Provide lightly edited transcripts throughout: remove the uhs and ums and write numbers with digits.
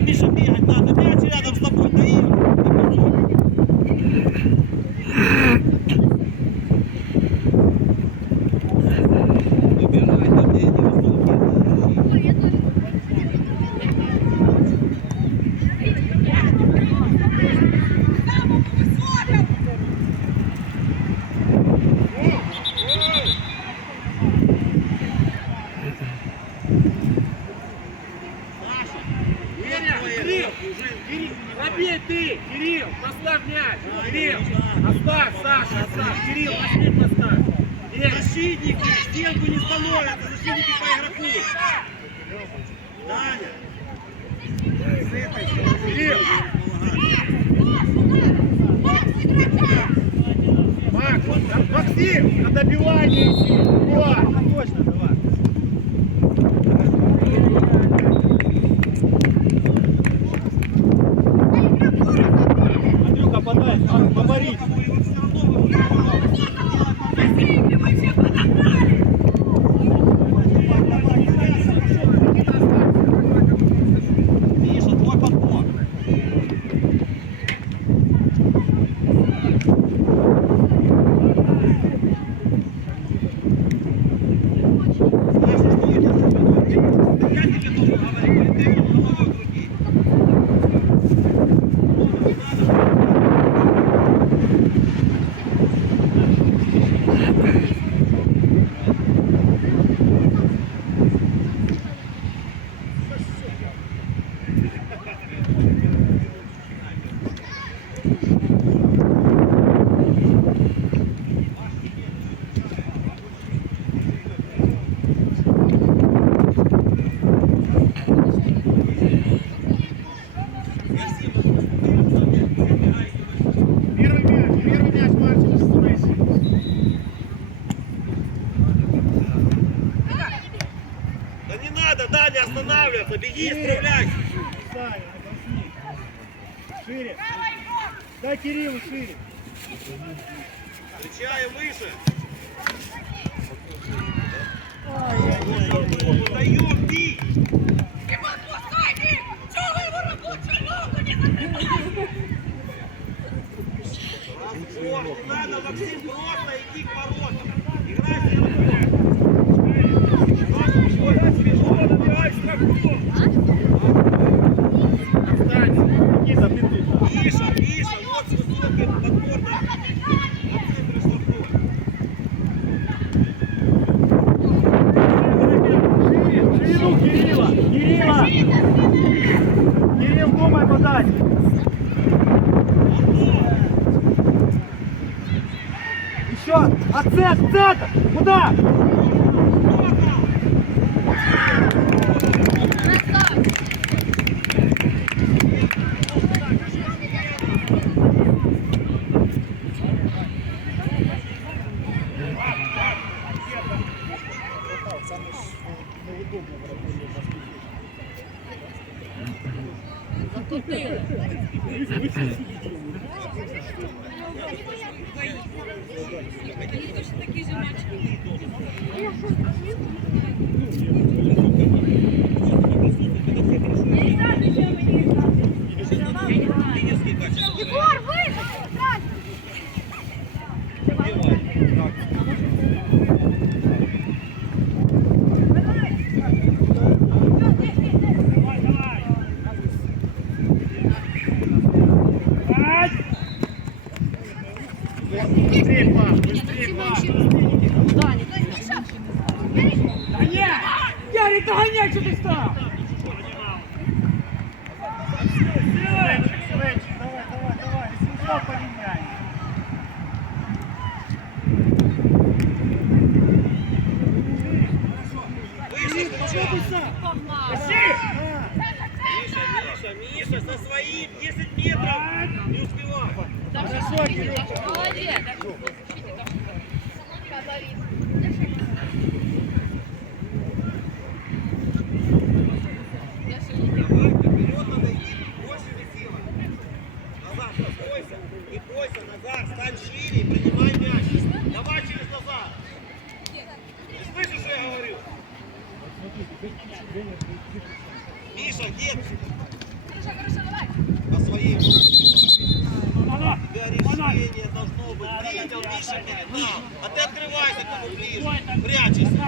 бежать, Миша, бегать надо. Мяч рядом с тобой, да и... Выбирай, там где эти высокие. Пробей ты, Кирилл, поставь мяч. Кирилл, оставь, Саша, оставь. Кирилл, возьми, поставь. Защитники в стенку не становятся, защитники по игроку. Даня. Кирилл. Максим, на добивание иди. Вот. Точно, давай. Андрюха, подай, поборись. Миша, твой подбор. Я тебе тоже говорю, ты его головой крути. Первый мяч Мартина Стурейси. Да не надо, Даня, останавливаться, беги, справляйся. Саня, обосни. Шире. Дай Кириллу шире. Встречаем выше. Ай-яй-яй. Даем, бей. Не подпускайте! Чего вы его рабочую ногу не закрываете? Не надо, Максим, просто иди к воротам. Играй с игроком. Миша, Миша, вот с высокой подбор на центре штрафной. Ширину Кирилла! Кирилла! Кирилл, думай подать! Еще! А центр! Куда? Они точно такие же мячики. Егор, выше! Быстрее, пап! Быстрее, пап! Гоняй! Ярик, догоняй, что ты стал! Давай, если устал, поменяй. Выше, Что ты сам? Миша, со своим 10 метров. Не успевай. Хорошо, Кирилл. Молодец. Вперед надо идти большими силами. Назад, бойся. Не бойся, назад. Стань шире и принимай мяч. Давай через назад. Ты слышишь, что я говорю? Миша, где ты? По своей волне. У тебя решение должно быть. Видел, Миша передал. А ты открывайся кому ближе. Прячешься.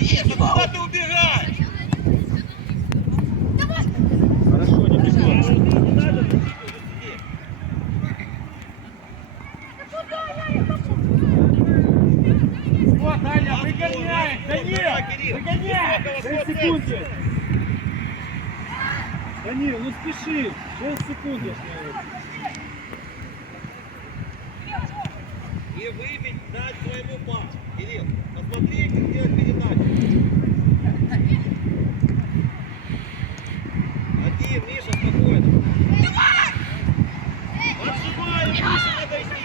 Миша, куда ты убегаешь? Хорошо, не пришло. Вот, Аня, выгоняй! Данил! Выгоняй! 6 секунд есть. Данил, ну спеши. 6 секунд есть. И выбить, дать своему пасу. Кирилл, посмотри, как делать передачу. Один, Миша, спокойно. Отжимай, Миша, надо идти.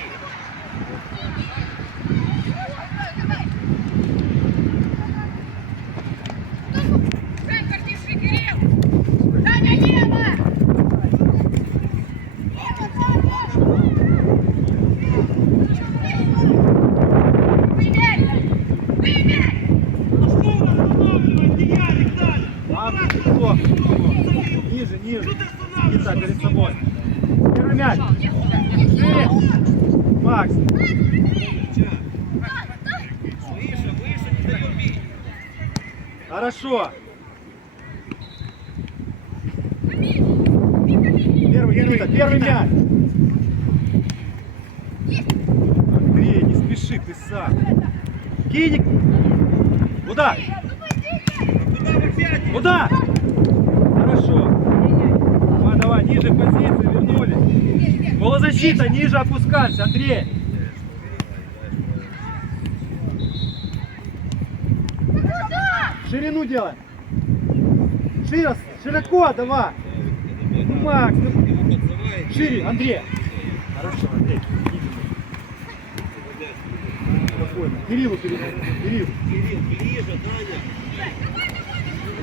Ниже, ниже. Никита, перед собой. Первый мяч. Шире. Макс. Выше, выше, не даем бить. Хорошо. Первый мяч. Андрей, не спеши, ты сам. Киник. Удар. Куда вы пятите? Удар. Хорошо. Давай, ниже позиции вернули. Полузащита, ниже опускаться, Андрей. Ширину делай. Широко давай. Ну, Макс, ну, шире, Андрей. Хорошо, Андрей. Спокойно. Кириллу передай. Кирилл. Кирилл, ближе, Даня.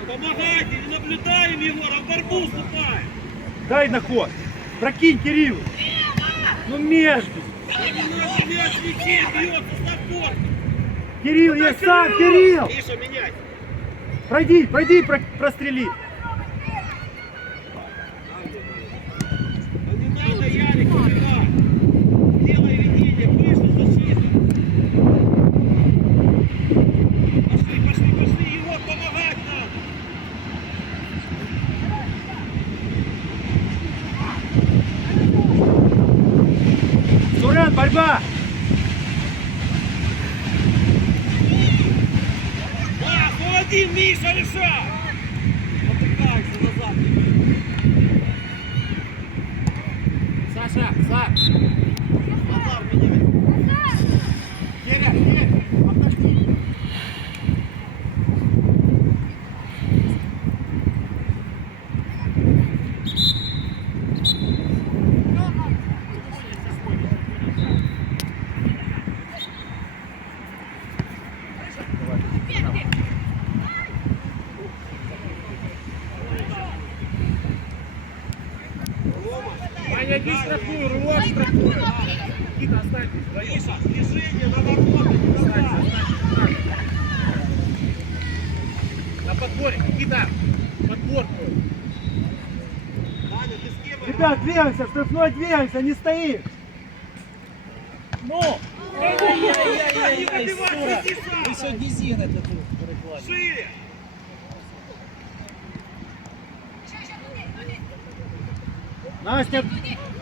Помогайте, не наблюдаем его, а в борьбу вступаем. Дай на ход. Прокинь Кириллу. Ну между. Не надо мяч лететь, бьется с напором. Кирилл, я сам, Кирилл. Миша, меняй. Пройди, прострели. Да не надо, Ярик, убегай. Делай ведение, выше защиту. Пошли, его помогать надо. Сурен, борьба. Да, холодин, Миша, решай. Попытайся назад. Саша, Саш! Назар меняй. Киря, отошли! Ваня, иди штрафную, рывок штрафную! Никита, останьтесь вдвоем! Миша, движение на ворота, не назад. На подборе, Никита! Подборку! Даня, ты с кем? Ребят, двигаемся, штрафной двигаемся, не стоим. Ну! Ай-яй-яй-яй, Сура! Ви сьогодні зігнете тут в рекламі. Шире! Настя,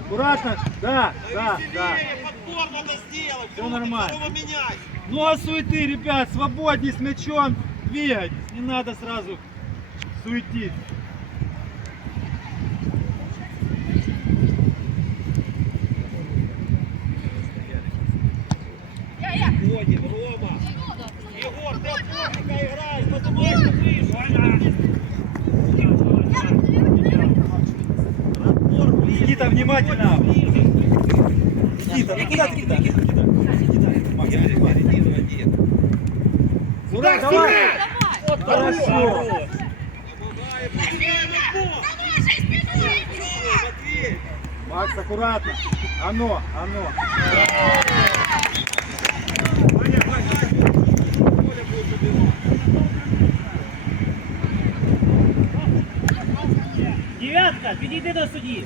аккуратно. Да. Веселее, подбор надо сделать. Всё нормально. Второго меняй. Ну а суеты, ребят, свободней с мячом, двигайтесь. Не надо сразу суетиться. Ходим, Рома. Егор, ты опорника играешь, поднимайся выше. Отбор ближе. Никита, внимательно. Ближе. Никита, ну куда ты кидаешь? Макс, Один, один. Сурен, давай. Вот Хорошо. Помогаем, помогаем, отбор. Матвей. Макс, аккуратно. Оно. Коля будет убивать. Віталь, підійди до судді.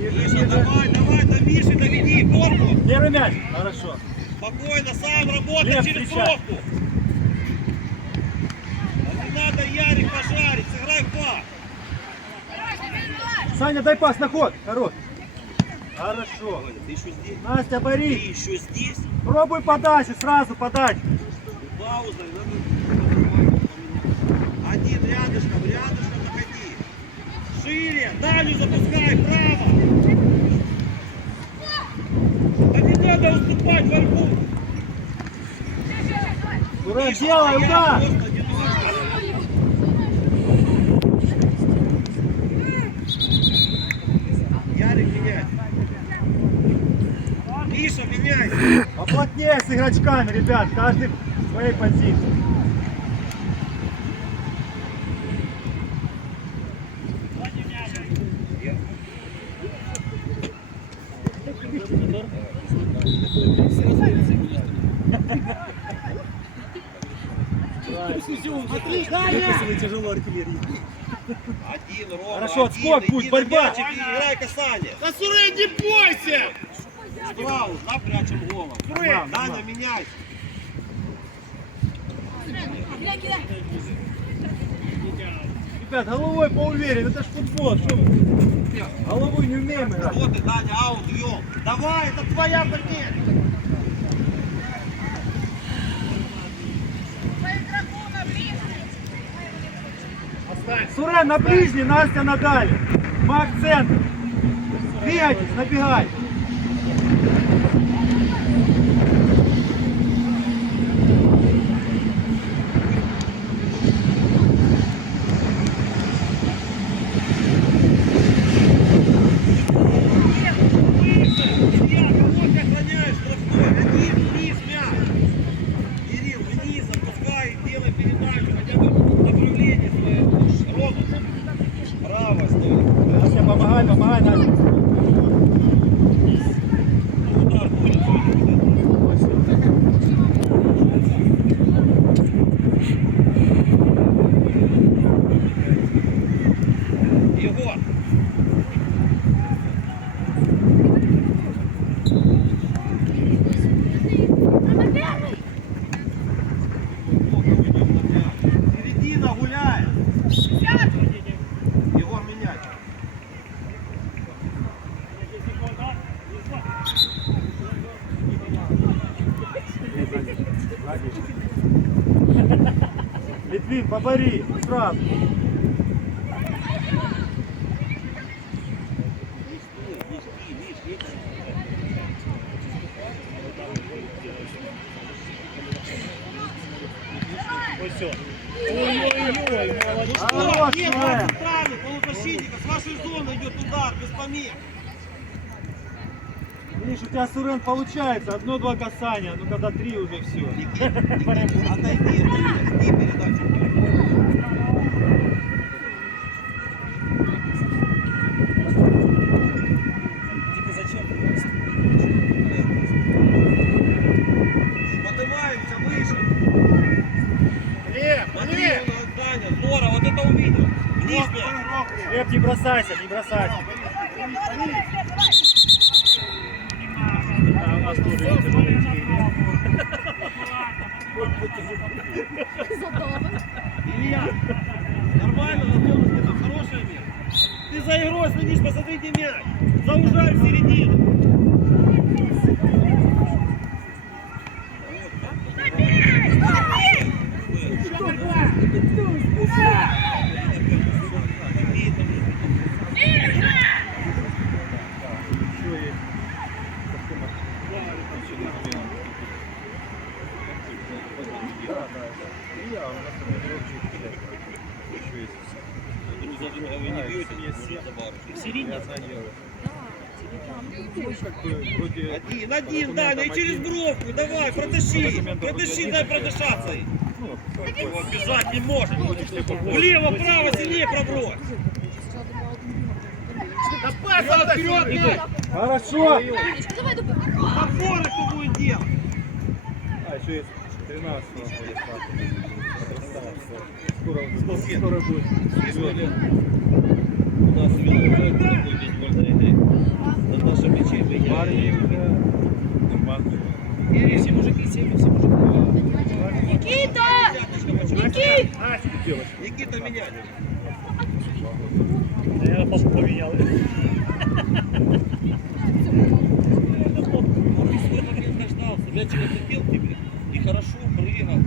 Миша, давай, давай, давишь и доведи корпус. Первый мяч. Хорошо. Спокойно, сам работай Лев, через встречай. бровку. Не надо, Ярик, пожарить, сыграй в пас. Саня, дай пас на ход. Хорош. Хорошо. Ты еще здесь? Настя, Ты бори. еще здесь? Пробуй подачу, сразу подачу. Пауза, надо... Один рядышком находи. Шире, дальше запускай, право. Да не надо уступать борьбу. Ура, делай, удар. Ярик, меняй. Миша, меняйся. Поплотнее с игрочками, ребят. Каждый в своей позиции. Тяжело артиллерии. Один, Рома, Хорошо, один, отскок иди будет, на борьба. мячик и играй касание. Да, Сурен, не бойся! Справа, напрячем голову. Нормально, Даня, нормально. меняйся. Ребят, головой поуверен. Это ж футбол. Что вы? Головой не умеем играть. Вот ты, Даня, аут вел. Давай, это твоя победа. Сурен на ближний, Настя на дальний. Мак центр. Двигайтесь, набегай. Илья, кого ты охраняешь штрафной? Один, вниз мяч. Кирилл, вниз, отпускай, делай передачу, хотя бы направление свое. Рома, право, стой. Настя, помогай, Настя. Удар будет. Егор. Середина гуляет. Егор, меняй. Литвин, побори. Сразу. Ось все. Хорош, Нет, Сурен. центральный, полузащитника, с вашей зоны идет удар, без помех. Видишь, у тебя, Сурен, получается. Одно-два касания. Ну, когда три уже все. Отойди, отойди передачу. Типа зачем? Поднимаемся выше. Лев, Смотри, Лев! Даня, здорово, вот это увидел. Вниз мяч. Лев, не бросайся, не бросайся. А у нас тоже эти маленькие. Илья, нормально, сделал это хорошее место. Ты за игрой следишь, посмотрите мяч. Заужай в середину. Миша! друга вы не бьете, может забарывать. В середине. Один, Даня, и через бровку, давай, протащи, дай продышаться. Его бежать не может. Влево, право, сильнее пробрось. Да пас вперед, мяч! Хорошо. Давай, давай. Подборы кто будет делать? А, еще есть 13 будет. Скоро будет. У нас вольной игры. На нашем мяче Все мужики, все мужики. Никита! Никит! Никита меняет. Я папу поменял. Он не свой момент дождался. Мячик отцепил тебе и хорошо прыгал.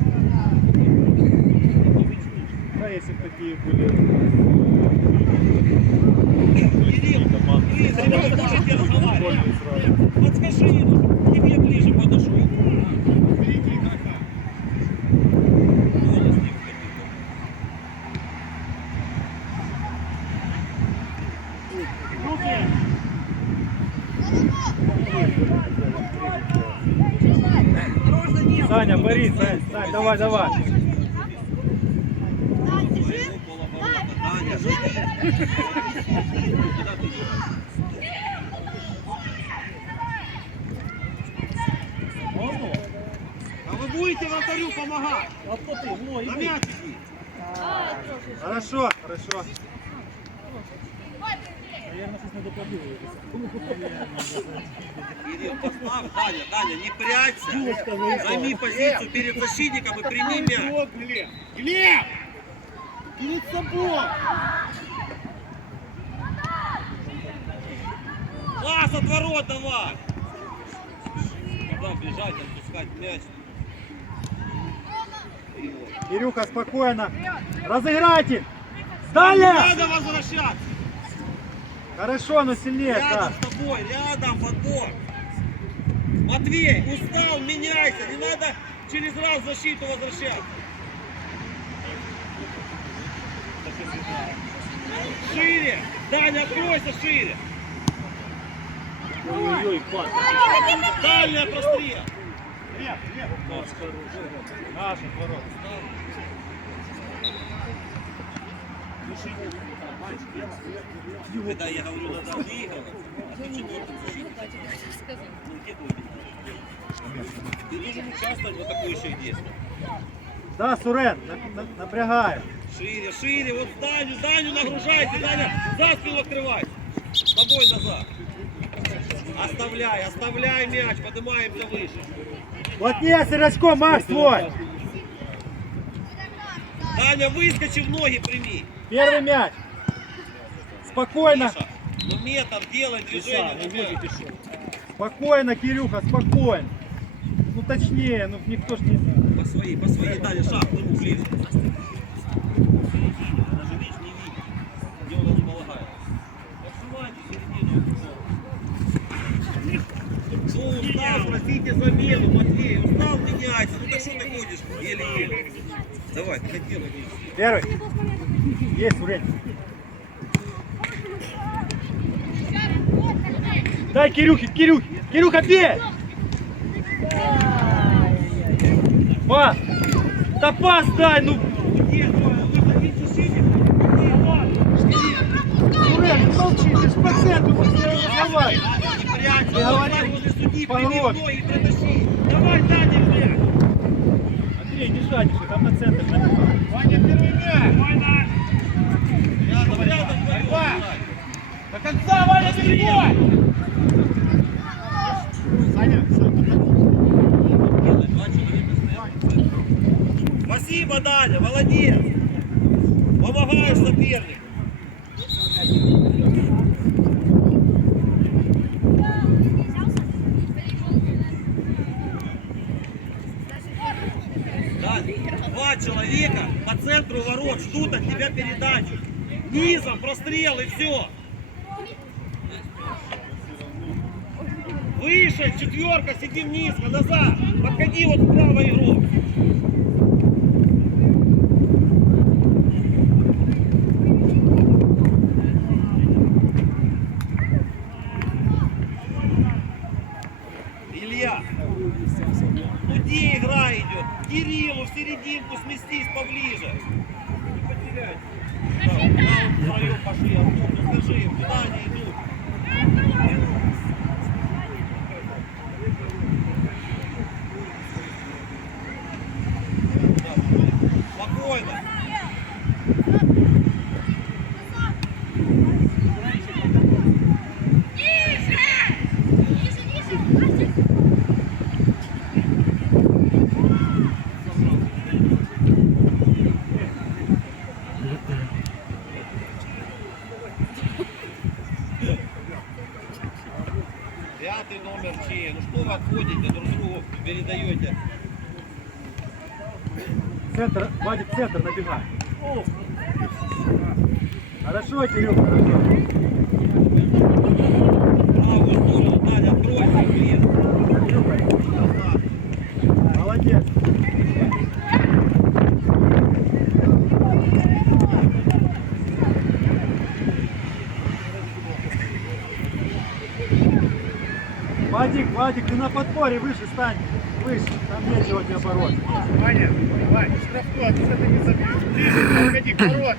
Да, если бы такие были. Кирилл, ты с ребятами можете разговаривать. Подскажи ему, тебе ближе подошел. Впереди игрока. Коля с ним ходил. Саня, борись, Сань, давай, давай. Даня, живи. Куда ты идешь? А вы будете вратарю помогать? А кто ты? Ну, На мяч иди. Хорошо, хорошо. наверное, сейчас надо подумать. Кирилл, поставь, Даня, не прячься. Дурочка, ну и Займи что? позицию перед защитником и прими мяч. Вот, Глеб! Глеб! Перед собой! Класс, от ворот давай. Куда бежать, отпускать мяч. Кирюха, спокойно. Разыграйте. Далее. Надо возвращаться. Хорошо, но сильнее, Рядом Саш. с тобой, рядом, подбор. Матвей, устал, меняйся. Не надо через раз в защиту возвращаться. Шире. Даня, откройся шире. Ой-ой-ой, пас. Дальняя прострел. Наши ворот. Когда я говорю, надо выигрывать, а ты четвертым защитником. Ну, где ты должен участвовать в атакующих действиях. Да, Сурен, напрягаем. Шире, шире, вот Даню нагружайте, Даня, за спину открывай. С тобой назад. Оставляй мяч, поднимаемся выше. Плотнее, Сережко, Макс твой. Даня, выскочи в ноги, прими. Первый мяч. Спокойно. Миша, ну метр, делай движение. Спокойно, Кирюха, спокойно. Ну точнее, ну никто ж не... По своей, Даня, шаг к нему ближе. Даже видишь, не видит, где он располагает. Отжимайте середину. Ну, устал, просите замену, Матвей, устал, меняйся. Ну так что ты ходишь еле-еле. Давай, ты хотел, иди. Первый. Есть время. Дай Кирюха, бей! Пас! Да пас дай, ну! Сурен, не молчи, ты ж по центру, мы все разговариваем. Не прячься, Я говорю, давай возле судьи, поворот. прими в ноги и протащи. Давай, Даня, блядь. Андрей, не жадничай, там на центр набивай. Ваня, первый мяч! Ваня! Рядом, Борьба! До конца, Ваня, перебой! Саня, Спасибо, Даня, молодец. Помогаешь сопернику. Даня, два человека по центру ворот ждут от тебя передачу. Низом прострел и все. Выше, четверка, сидим низко, назад. Подходи вот в правый игрок. втроем пошли, а ну скажи им, куда они идут? Спокойно. Пятый номер чей? Ну что вы отходите друг другу, передаете? Центр, Вадик, центр набегай. Хорошо, Кирилл, хорошо. Правую сторону, Таня, откройся, блин. Назад. Молодец. Вадик, ты на подпоре выше стань. Выше, там нечего тебе бороться. Ваня, Ваня, штрафку, а ты это не забьешь. Ближе, подходи к ворот.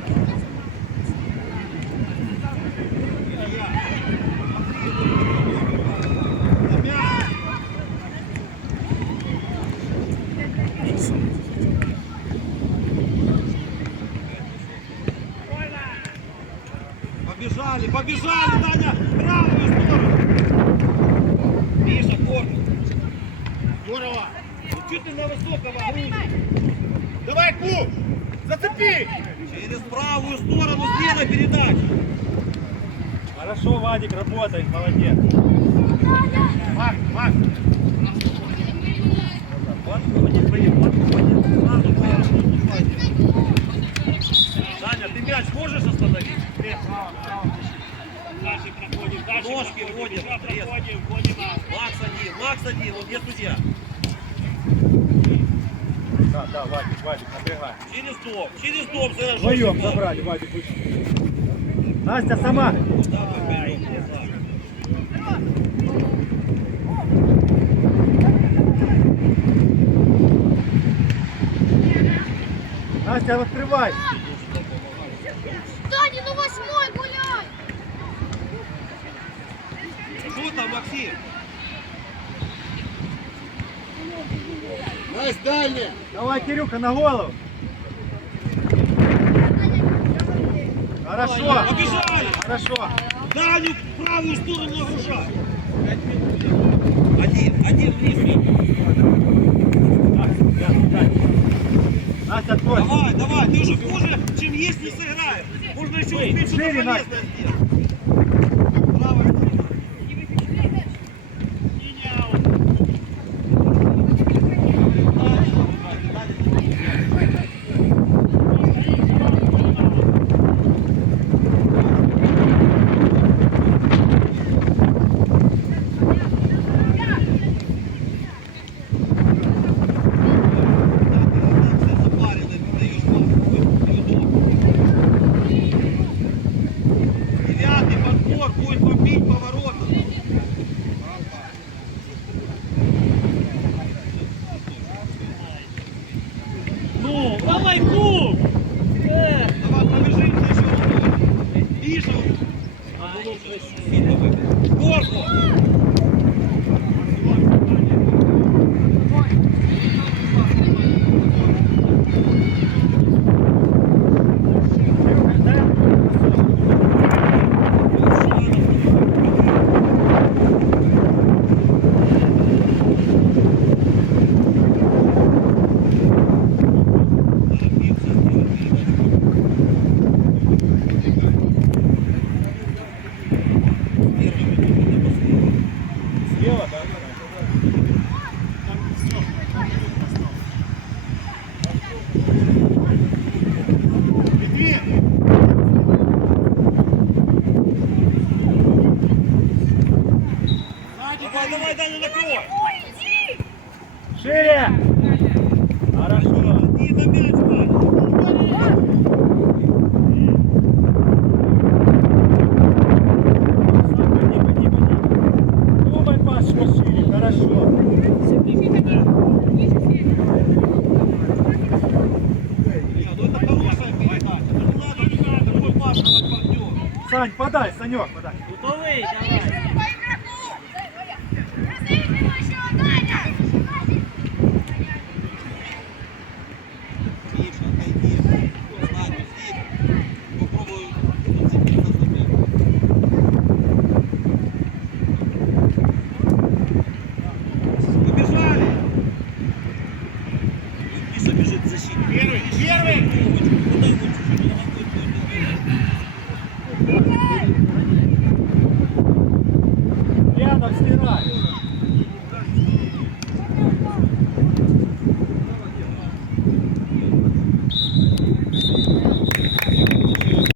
Побежали, Таня, правую сторону. Миша, корпус. Здорово. Ну что ты на высокого грузишь? Давай, клуб, зацепи. Через правую сторону сделай передачу. Хорошо, Вадик, работай, молодец. Мак. Подходит, подходит. Сразу Таня, ты мяч можешь остановить? Дальше проходим, дальше Ножки проходим, вводим, еще резко. проходим, вводим. Макс один, вот где судья? Да, Вадик, напрягай. Через дом сразу. Вдвоем забрали, Вадик, выше. Настя, сама. Давай, вперед, назад. Настя, открывай. Таня, ну 8-й гуляй! Что там, Максим? Настя, дальняя. Давай, Кирюха, на голову. Хорошо. Побежали. Хорошо. Даню в правую сторону нагружай. Один вниз. Настя, открой. Давай, ты уже хуже, чем есть, не сыграешь. Можно еще успеть что-то шире, Настя. полезное сделать. Правая сторона. Сань, подай, Санек, подай. Готовий, давай.